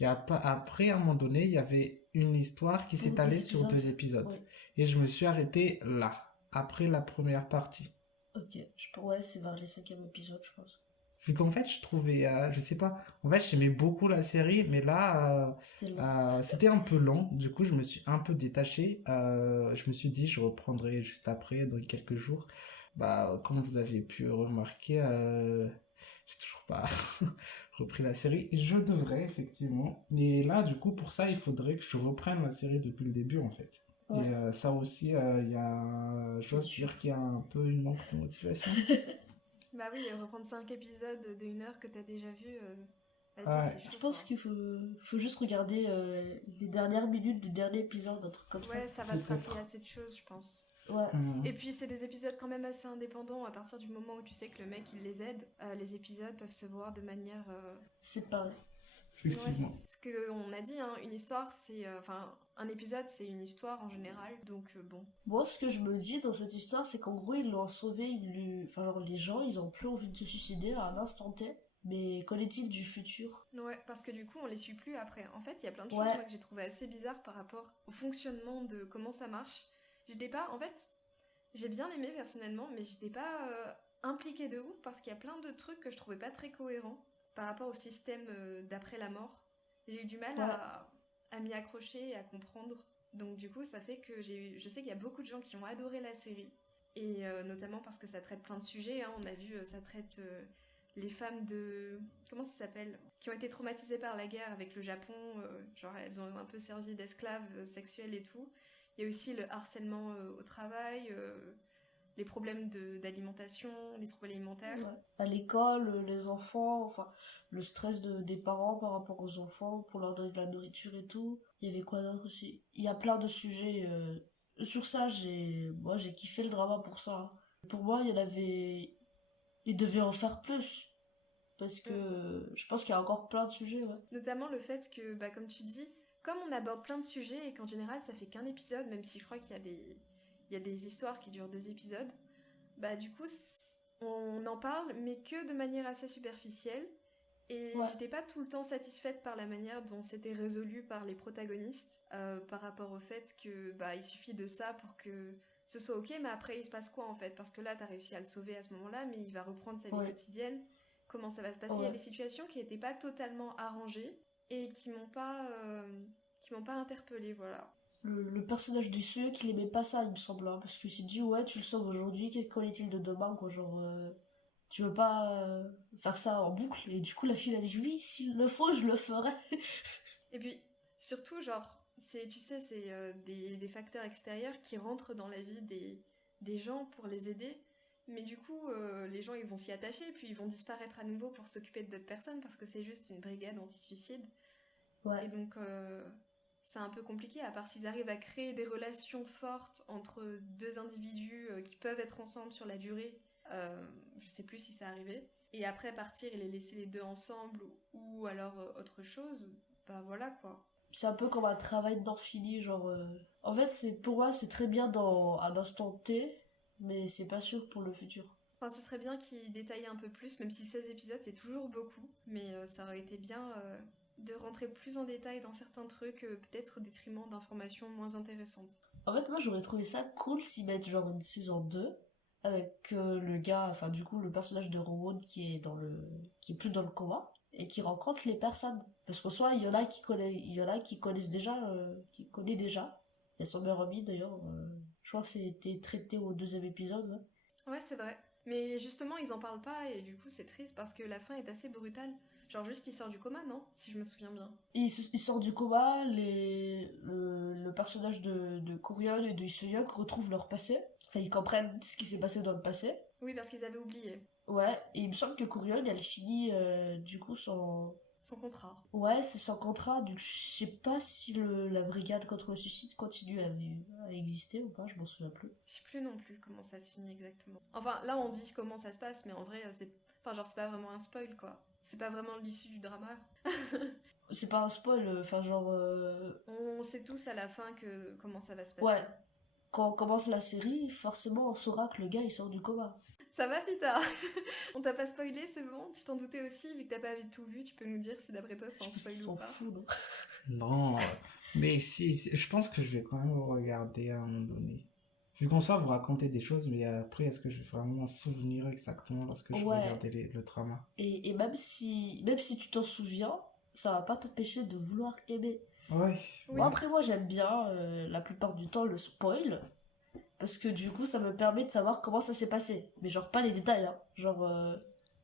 Et après, à un moment donné, il y avait une histoire qui s'étalait sur 2 épisodes. Ouais. Et je me suis arrêté là, après la première partie. Ok, ouais, c'est vers les 5e épisodes, je pense. Vu qu'en fait, je trouvais, je sais pas, en fait, j'aimais beaucoup la série, mais là, c'était un peu long. Du coup, je me suis un peu détaché. Je me suis dit, je reprendrai juste après, dans quelques jours. Bah, comme vous avez pu remarquer, j'ai toujours pas repris la série. Je devrais, effectivement. Mais là, du coup, pour ça, il faudrait que je reprenne la série depuis le début, en fait. Ouais. Et ça aussi, je dois dire qu'il y a un peu une manque de motivation. Bah oui, reprendre 5 épisodes de 1 heure que t'as déjà vu, vas-y, ouais. c'est chaud. Je pense qu'il faut juste regarder les dernières minutes du dernier épisode, un truc comme ça. Ouais, ça va te rappeler assez de choses, je pense. Ouais. Et puis c'est des épisodes quand même assez indépendants. À partir du moment où tu sais que le mec il les aide, les épisodes peuvent se voir de manière séparée. Effectivement. Ouais. Ce qu'on a dit, hein, une histoire, c'est un épisode, c'est une histoire en général. Donc bon. Moi, ce que je me dis dans cette histoire, c'est qu'en gros ils l'ont sauvé. Enfin, genre, les gens, ils ont plus envie de se suicider à un instant T. Mais qu'en est-il du futur? Ouais, parce que du coup, on les suit plus après. En fait, il y a plein de choses moi, que j'ai trouvé assez bizarres par rapport au fonctionnement de comment ça marche. En fait, j'ai bien aimé personnellement, mais j'étais pas impliquée de ouf parce qu'il y a plein de trucs que je trouvais pas très cohérents par rapport au système d'après la mort. J'ai eu du mal à m'y accrocher et à comprendre. Donc du coup, ça fait que je sais qu'il y a beaucoup de gens qui ont adoré la série. Et notamment parce que ça traite plein de sujets. Hein. On a vu, ça traite les femmes de... Comment ça s'appelle? Qui ont été traumatisées par la guerre avec le Japon. Genre, elles ont un peu servi d'esclaves sexuels et tout. Il y a aussi le harcèlement au travail, les problèmes d'alimentation, les troubles alimentaires. Ouais. À l'école, les enfants, enfin, le stress des parents par rapport aux enfants pour leur donner de la nourriture et tout. Il y avait quoi d'autre aussi? Il y a plein de sujets Sur ça, moi, j'ai kiffé le drama pour ça. Pour moi, il devait en faire plus. Parce que je pense qu'il y a encore plein de sujets, ouais. Notamment le fait que, bah, comme tu dis, comme on aborde plein de sujets et qu'en général ça fait qu'un épisode, même si je crois il y a des histoires qui durent 2 épisodes, bah du coup on en parle mais que de manière assez superficielle. Et Ouais, j'étais pas tout le temps satisfaite par la manière dont c'était résolu par les protagonistes, par rapport au fait que bah il suffit de ça pour que ce soit ok, mais après il se passe quoi en fait? Parce que là t'as réussi à le sauver à ce moment-là, mais il va reprendre sa vie ouais, quotidienne. Comment ça va se passer? Il y a ouais. des situations qui n'étaient pas totalement arrangées et qui m'ont pas interpellée, voilà. Le personnage du Sueux qu'il aimait pas ça, il me semble, hein, parce qu'il s'est dit, ouais, tu le sauves aujourd'hui, qu'en est-il de demain, quoi, genre, tu veux pas faire ça en boucle? Et du coup, la fille a dit, oui, s'il le faut, je le ferai. Et puis surtout genre tu sais c'est des facteurs extérieurs qui rentrent dans la vie des gens pour les aider. Mais du coup, les gens ils vont s'y attacher, puis ils vont disparaître à nouveau pour s'occuper d'autres personnes parce que c'est juste une brigade anti-suicide. Ouais, Et donc, c'est un peu compliqué, à part s'ils arrivent à créer des relations fortes entre deux individus qui peuvent être ensemble sur la durée. Je sais plus si ça arrivait. Et après partir et les laisser les deux ensemble, ou alors autre chose, bah voilà quoi. c'est un peu comme un travail d'infini, genre, en fait, pour moi, c'est très bien à l'instant T, mais c'est pas sûr pour le futur. Enfin, ce serait bien qu'ils détaillent un peu plus, même si 16 épisodes c'est toujours beaucoup, mais ça aurait été bien de rentrer plus en détail dans certains trucs, peut-être au détriment d'informations moins intéressantes. En fait, moi, j'aurais trouvé ça cool s'ils mettent genre une saison 2 avec le gars, enfin, du coup, le personnage de Rowan qui est plus dans le coma et qui rencontre les personnes. Parce qu'en soi, il y en a qui connaissent déjà, qui connaît déjà. Il y a son meilleur ami d'ailleurs. Je crois que c'était traité au deuxième épisode, hein. Ouais, c'est vrai. Mais justement, ils en parlent pas et du coup, c'est triste parce que la fin est assez brutale. Genre, juste, il sort du coma, non? Si je me souviens bien. Il sort du coma, le personnage de Kurion et de Isoyuk retrouvent leur passé. Enfin, ils comprennent ce qui s'est passé dans le passé. Oui, parce qu'ils avaient oublié Ouais, et il me semble que Kurion, elle finit du coup son... son contrat. Ouais, c'est son contrat, donc je sais pas si la brigade contre le suicide continue à exister ou pas, je m'en souviens plus. Je sais plus non plus comment ça se finit exactement. Enfin, là, on dit comment ça se passe, mais en vrai, c'est. Enfin, genre, c'est pas vraiment un spoil, quoi. C'est pas vraiment l'issue du drama. C'est pas un spoil, enfin genre... On sait tous à la fin que comment ça va se passer. Ouais, quand on commence la série, forcément on saura que le gars il sort du coma. Ça va, Fita? On t'a pas spoilé, c'est bon? Tu t'en doutais aussi, vu que t'as pas tout vu, tu peux nous dire si d'après toi c'est Je un pense qu'ils spoil ou s'en pas? foutent, non? Non, mais je pense que je vais quand même regarder à un moment donné. Vu qu'on soit vous raconter des choses, mais après, est-ce que je vais vraiment m'en souvenir exactement lorsque je Ouais, regardais le drama? et même si tu t'en souviens, ça va pas t'empêcher de vouloir aimer. Ouais, Oui. Moi, après, moi, j'aime bien, la plupart du temps, le spoil. Parce que du coup, ça me permet de savoir comment ça s'est passé. Mais genre, pas les détails, hein. Genre,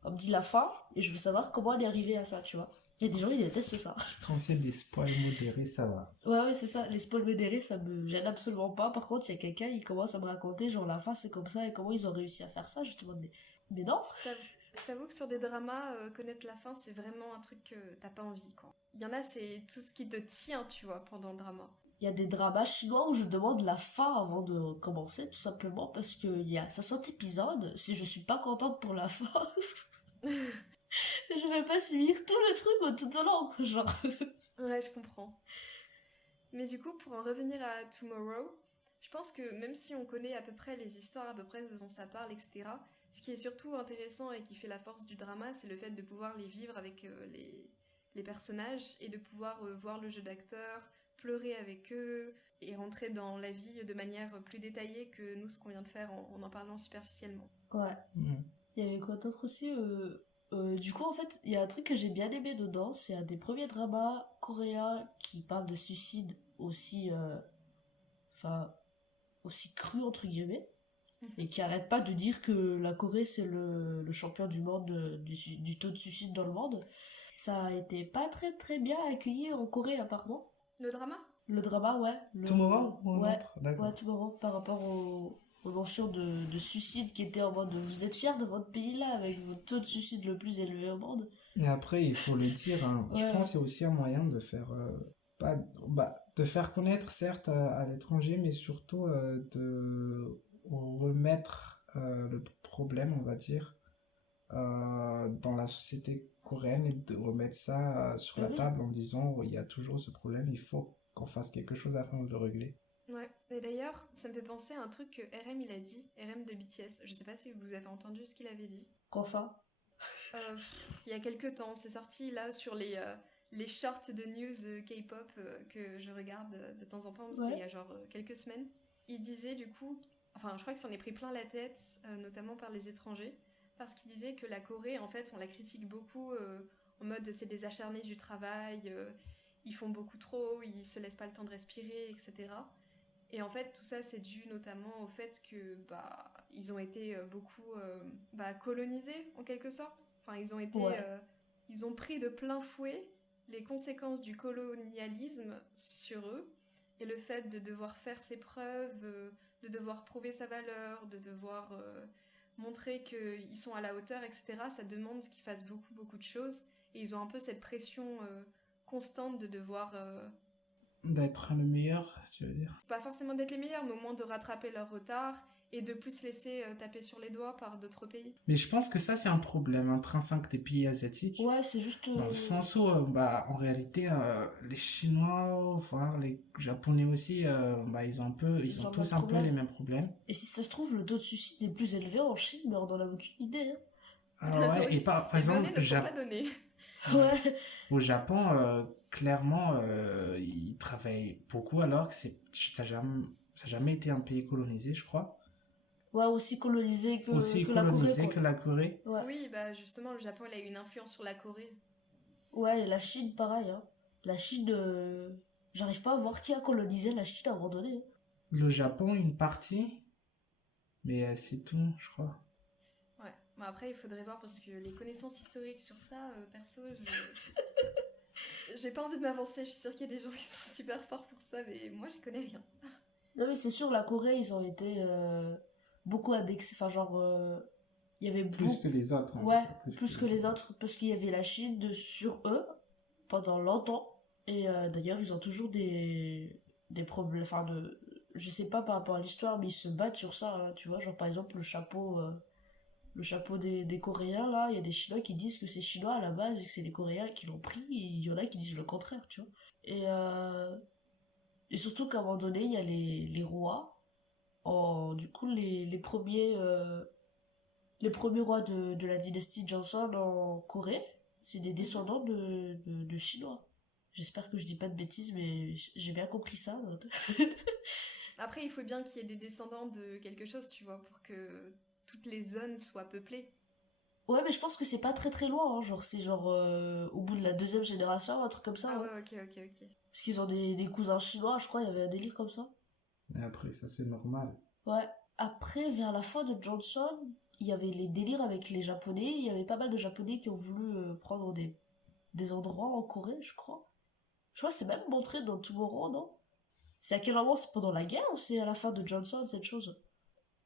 on me dit la fin, et je veux savoir comment elle est arrivée à ça, tu vois. Il y a des gens, ils détestent ça. quand c'est des spoils modérés, ça va. Ouais, c'est ça. Les spoils modérés, ça me gêne absolument pas. Par contre, il y a quelqu'un, il commence à me raconter, genre, la fin, c'est comme ça, et comment ils ont réussi à faire ça, justement. Mais non. Je t'avoue que sur des dramas, connaître la fin, c'est vraiment un truc que t'as pas envie, quoi. Il y en a, c'est tout ce qui te tient, tu vois, pendant le drama. Il y a des dramas chinois où je demande la fin avant de commencer, tout simplement parce qu'il y a 60 épisodes. Si je suis pas contente pour la fin, je vais pas suivre tout le truc tout au long, genre. Ouais, je comprends. Mais du coup, pour en revenir à Tomorrow, je pense que même si on connaît à peu près les histoires, à peu près ce dont ça parle, etc., ce qui est surtout intéressant et qui fait la force du drama, c'est le fait de pouvoir les vivre avec les personnages et de pouvoir voir le jeu d'acteurs, pleurer avec eux et rentrer dans la vie de manière plus détaillée que nous, ce qu'on vient de faire en parlant superficiellement. Ouais. Mhm. Il y avait quoi d'autre aussi du coup, en fait, il y a un truc que j'ai bien aimé dedans. C'est un des premiers dramas coréens qui parle de suicide aussi, enfin, aussi cru, entre guillemets. Et qui arrête pas de dire que la Corée, c'est le champion du monde du taux de suicide dans le monde. Ça a été pas très très bien accueilli en Corée, apparemment. Le drama? Le drama, ouais. Tomorrow ou un Ouais, autre? D'accord. ouais, Tomorrow, par rapport aux mentions de suicide qui étaient en mode vous êtes fiers de votre pays là avec votre taux de suicide le plus élevé au monde. Et après, il faut le dire, hein, je Ouais, pense que c'est aussi un moyen de faire pas, de faire connaître, certes, à l'étranger, mais surtout de remettre le problème, on va dire, dans la société coréenne et de remettre ça sur Mais la oui. table en disant il y a toujours ce problème, il faut qu'on fasse quelque chose afin de le régler. Ouais, et d'ailleurs, ça me fait penser à un truc que RM il a dit, RM de BTS. Je sais pas si vous avez entendu ce qu'il avait dit. Quand ça? Il y a quelques temps, c'est sorti là sur les shorts de news K-pop que je regarde de temps en temps, c'était il y Ouais. a genre quelques semaines. Il disait du coup, enfin je crois qu'il s'en est pris plein la tête, notamment par les étrangers, parce qu'il disait que la Corée, en fait, on la critique beaucoup en mode c'est des acharnés du travail, ils font beaucoup trop, ils se laissent pas le temps de respirer, etc. Et en fait, tout ça, c'est dû notamment au fait que bah, ils ont été beaucoup colonisés en quelque sorte. Enfin, Ouais. ils ont pris de plein fouet les conséquences du colonialisme sur eux et le fait de devoir faire ses preuves, de devoir prouver sa valeur, de devoir montrer qu'ils sont à la hauteur, etc. Ça demande qu'ils fassent beaucoup, beaucoup de choses et ils ont un peu cette pression constante de devoir D'être le meilleur, tu veux dire. pas forcément d'être les meilleurs, mais au moins de rattraper leur retard et de plus se laisser taper sur les doigts par d'autres pays. Mais je pense que ça, c'est un problème intrinsèque des pays asiatiques. Ouais, c'est juste. Dans le sens où, en réalité, les Chinois, voire les Japonais aussi, ils Ils ont ont pas de tous un peu les problème. mêmes problèmes. Et si ça se trouve, le taux de suicide est plus élevé en Chine, mais on en a aucune idée. Ah ouais, et Oui, par les données exemple, ne sont pas données. Hein. ouais. Ouais. Au Japon, clairement, ils travaillent beaucoup alors que ça n'a jamais été un pays colonisé, je crois. Ouais, aussi colonisé Aussi que la Corée, colonisé quoi. que la Corée. Ouais. Oui, bah justement, le Japon, il a eu une influence sur la Corée. Ouais, et la Chine, pareil. Hein. La Chine, j'arrive pas à voir qui a colonisé la Chine à un moment donné. Hein. Le Japon, une partie, mais c'est tout, je crois. Ouais, bon, après, il faudrait voir parce que les connaissances historiques sur ça, perso, j'ai pas envie de m'avancer. Je suis sûre qu'il y a des gens qui sont super forts pour ça, mais moi, j'y connais rien. Non, mais c'est sûr, la Corée, ils ont été beaucoup indexés. Enfin, genre, il y avait Plus beaucoup. que les autres. En tout Ouais, cas, plus que les autres, parce qu'il y avait la Chine sur eux pendant longtemps. Et d'ailleurs, ils ont toujours des problèmes. Enfin, je sais pas par rapport à l'histoire, mais ils se battent sur ça. Hein, tu vois, genre par exemple, le chapeau des Coréens, là, il y a des Chinois qui disent que c'est Chinois à la base et que c'est les Coréens qui l'ont pris. Et il y en a qui disent le contraire, tu vois. Et surtout qu'à un moment donné, il y a les rois. Du coup, les premiers rois de la dynastie Joseon en Corée, c'est des descendants de Chinois. J'espère que je dis pas de bêtises, mais j'ai bien compris ça. Donc. Après, il faut bien qu'il y ait des descendants de quelque chose, tu vois, pour que toutes les zones soient peuplées. Ouais, mais je pense que c'est pas très très loin. Hein. Genre, c'est genre au bout de la deuxième génération, un truc comme ça. Ah Ouais. ouais, ok. Parce qu'ils ont des cousins chinois, je crois, il y avait un délire comme ça. Et après, ça, c'est normal. Ouais. Après, vers la fin de Johnson, il y avait les délires avec les Japonais. Il y avait pas mal de Japonais qui ont voulu prendre des endroits en Corée, je crois. Je crois que c'est même montré dans Tomorrow, non? C'est à quel moment? C'est pendant la guerre ou c'est à la fin de Johnson, cette chose?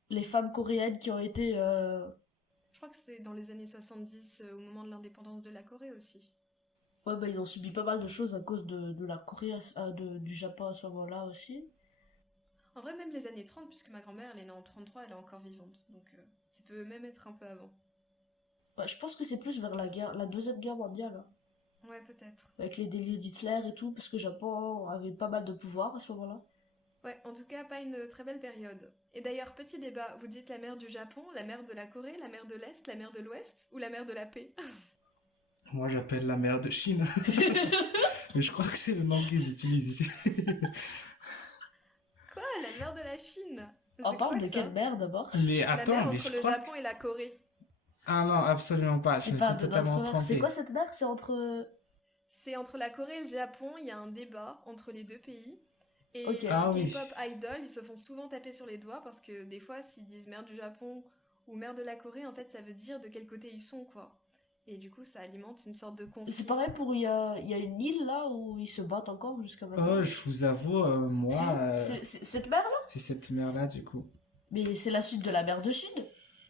Les femmes coréennes qui ont été... Je crois que c'est dans les années 70, au moment de l'indépendance de la Corée aussi. Ouais, bah ils ont subi pas mal de choses à cause de la Corée, du Japon à ce moment-là aussi. En vrai, même les années 30, puisque ma grand-mère, elle est née en 33, elle est encore vivante. Donc ça peut même être un peu avant. Ouais, je pense que c'est plus vers la deuxième guerre mondiale. Hein, Ouais, peut-être. avec les délires d'Hitler et tout, parce que le Japon avait pas mal de pouvoir à ce moment-là. Ouais, en tout cas, pas une très belle période. Et d'ailleurs, petit débat, vous dites la mer du Japon, la mer de la Corée, la mer de l'Est, la mer de l'Ouest ou la mer de la paix? Moi, j'appelle la mer de Chine. Mais je crois que c'est le nom qu'ils utilisent ici. Quoi? La mer de la Chine? Mais On c'est parle quoi, de ça? quelle mer d'abord? Mais La attends, mer mais entre je le crois Japon et la Corée. Ah non, absolument pas. Je Il me suis parle de totalement notre mer. C'est trompé. quoi cette mer? C'est entre... C'est entre la Corée et le Japon, il y a un débat entre les deux pays. Et Ok. les Ah oui. K-pop idols, ils se font souvent taper sur les doigts parce que des fois, s'ils disent mer du Japon ou mer de la Corée, en fait, ça veut dire de quel côté ils sont, quoi. Et du coup, ça alimente une sorte de conflit. C'est pareil pour... il y a une île là où ils se battent encore jusqu'à maintenant. Oh, je vous avoue, moi, C'est cette mer là? c'est cette mer-là, du coup. Mais c'est la suite de la mer de Chine.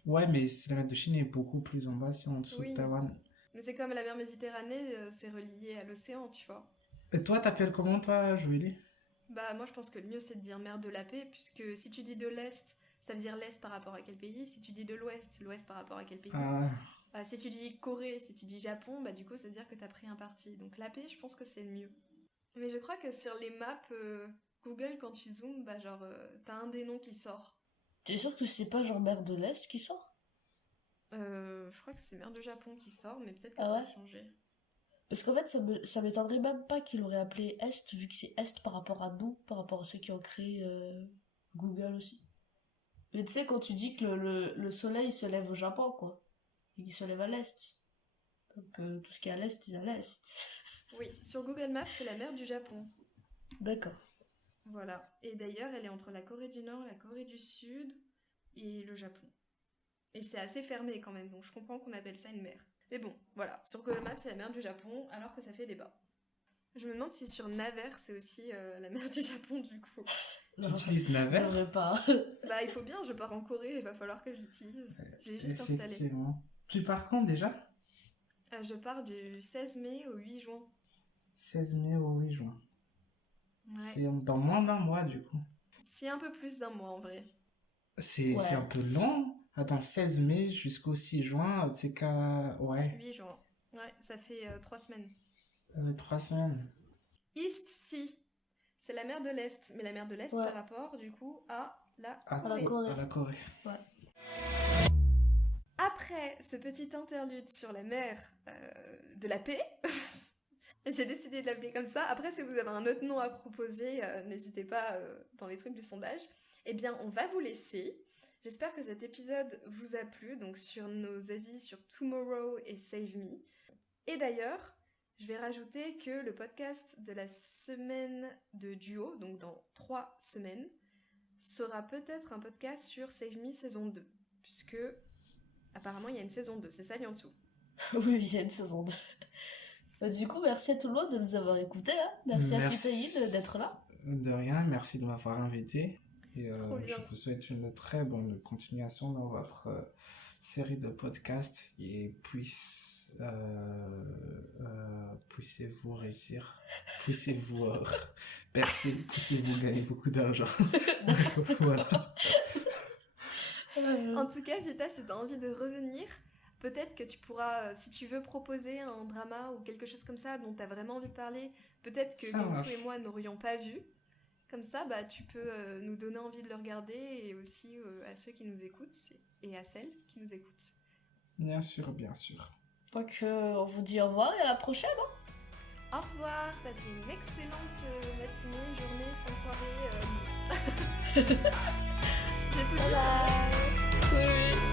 Ouais, mais la mer de Chine est beaucoup plus en bas, c'est en dessous Oui. de Taïwan. Mais c'est comme la mer Méditerranée, c'est relié à l'océan, tu vois. Et toi, t'appelles comment, toi, Joélie? Bah moi je pense que le mieux c'est de dire mer de la paix, puisque si tu dis de l'Est, ça veut dire l'Est par rapport à quel pays? Si tu dis de l'Ouest, l'Ouest par rapport à quel pays? Ah, Si tu dis Corée, si tu dis Japon, bah du coup ça veut dire que t'as pris un parti. Donc la paix, je pense que c'est le mieux. Mais je crois que sur les maps Google, quand tu zoomes, bah genre t'as un des noms qui sort. T'es sûr que c'est pas genre mer de l'Est qui sort? Je crois que c'est mer de Japon qui sort, mais peut-être que Ah ça ouais? a changé. Parce qu'en fait, ça m'étonnerait même pas qu'il aurait appelé Est, vu que c'est Est par rapport à nous, par rapport à ceux qui ont créé Google aussi. Mais tu sais, quand tu dis que le soleil se lève au Japon, quoi. Et qu'il se lève à l'Est. Donc tout ce qui est à l'Est, est à l'Est. Oui, sur Google Maps, c'est la mer du Japon. D'accord. Voilà. Et d'ailleurs, elle est entre la Corée du Nord, la Corée du Sud et le Japon. Et c'est assez fermé quand même, donc je comprends qu'on appelle ça une mer. Mais bon, voilà, sur Google Maps, c'est la mer du Japon, alors que ça fait débat. Je me demande si sur Naver, c'est aussi la mer du Japon, du coup. tu utilises Je Naver? devrais pas. Bah, il faut bien, je pars en Corée, il va falloir que je l'utilise. J'ai juste installé. Effectivement. Tu pars quand déjà? Je pars du 16 mai au 8 juin. 16 mai au 8 juin. Ouais. C'est dans moins d'un mois, du coup. Si un peu plus d'un mois, en vrai. C'est Ouais. un peu long. Attends, 16 mai jusqu'au 6 juin, c'est qu'à... Ouais, 8 juin. Ouais, ça fait 3 semaines. 3 semaines. East Sea, c'est la mer de l'Est, mais la mer de l'Est Ouais. par rapport, du coup, à la À, Corée. Corée. à la Corée. Après ce petit interlude sur la mer de la paix, j'ai décidé de l'appeler comme ça. Après, si vous avez un autre nom à proposer, n'hésitez pas dans les trucs du sondage. Eh bien, on va vous laisser. J'espère que cet épisode vous a plu, donc sur nos avis sur Tomorrow et Save Me. Et d'ailleurs, je vais rajouter que le podcast de la semaine de duo, donc dans 3 semaines, sera peut-être un podcast sur Save Me saison 2, puisque apparemment il y a une saison 2, c'est ça lié en dessous. Oui, il y a une saison 2. Du coup, merci à tout le monde de nous avoir écoutés. Hein. Merci à Fitaïd d'être là. De rien, merci de m'avoir invité. Et Trop bien. je vous souhaite une très bonne continuation dans votre série de podcasts et puissiez-vous réussir, puissiez-vous percer, puissiez-vous gagner beaucoup d'argent. Voilà. En tout cas, Vita, si tu as envie de revenir, peut-être que tu pourras, si tu veux proposer un drama ou quelque chose comme ça dont tu as vraiment envie de parler, peut-être que Ça Liansu marche. et moi n'aurions pas vu. Comme ça, bah, tu peux nous donner envie de le regarder et aussi à ceux qui nous écoutent et à celles qui nous écoutent. Bien sûr, bien sûr. Donc, on vous dit au revoir et à la prochaine. Au revoir, passez une excellente matinée, journée, fin de soirée. J'ai tout dit ça. Oui.